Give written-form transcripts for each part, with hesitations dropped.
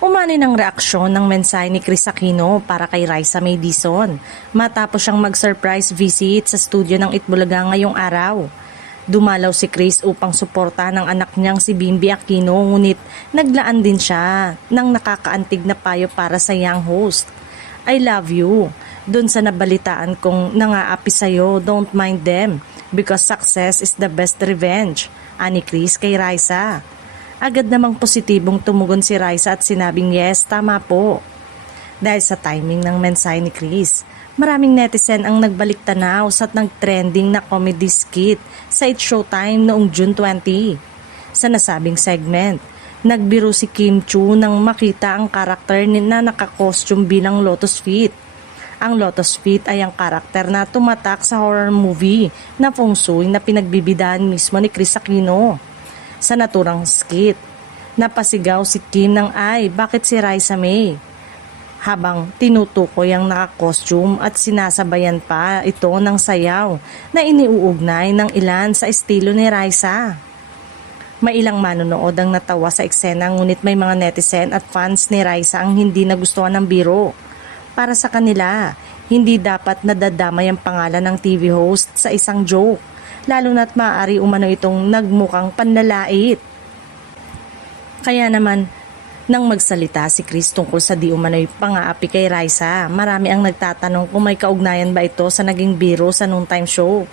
Umani ng reaksyon ng mensahe ni Chris Aquino para kay Raisa May Dizon matapos siyang mag-surprise visit sa studio ng Itbulaga ngayong araw. Dumalaw si Chris upang suporta ng anak niyang si Bimby Aquino, ngunit naglaan din siya ng nakakaantig na payo para sa young host. I love you. Doon sa nabalitaan kong nangaapi sa'yo, don't mind them because success is the best revenge. Ani Chris kay Raisa. Agad namang positibong tumugon si Raisa at sinabing yes, tama po. Dahil sa timing ng mensahe ni Chris, maraming netizen ang nagbalik tanaw sa nag-trending na comedy skit sa It's Showtime noong June 20. Sa nasabing segment, nagbiro si Kim Chu nang makita ang karakter na nakakostume bilang Lotus Feet. Ang Lotus Feet ay ang karakter na tumatak sa horror movie na Feng Shui na pinagbibidahan mismo ni Chris Aquino. Sa naturang skit, napasigaw si Kim ng ay bakit si Raisa May? Habang tinutukoy ang nakakostume at sinasabayan pa ito ng sayaw na iniuugnay ng ilan sa estilo ni Raisa. May ilang manonood ang natawa sa eksena, ngunit may mga netizen at fans ni Raisa ang hindi nagustuhan ng biro. Para sa kanila, hindi dapat nadadamay ang pangalan ng TV host sa isang joke, lalo na't maaari umano itong nagmukhang panlalait. Kaya naman, nang magsalita si Chris tungkol sa di umano'y pang-aapi kay Raisa, marami ang nagtatanong kung may kaugnayan ba ito sa naging biro sa noontime show.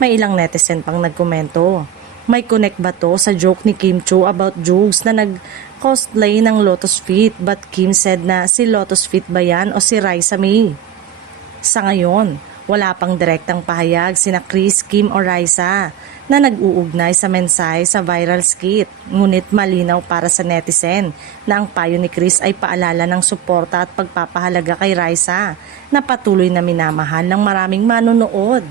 May ilang netizen pang nagkomento. May connect ba to sa joke ni Kim Chu about Jugs na nag-cosplay ng Lotus Feet, but Kim said na si Lotus Feet ba yan o si Raisa May? Sa ngayon, wala pang direktang pahayag sina Chris, Kim o Raisa na nag-uugnay sa mensahe sa viral skit. Ngunit malinaw para sa netizen na ang payo ni Chris ay paalala ng suporta at pagpapahalaga kay Raisa na patuloy na minamahal ng maraming manonood.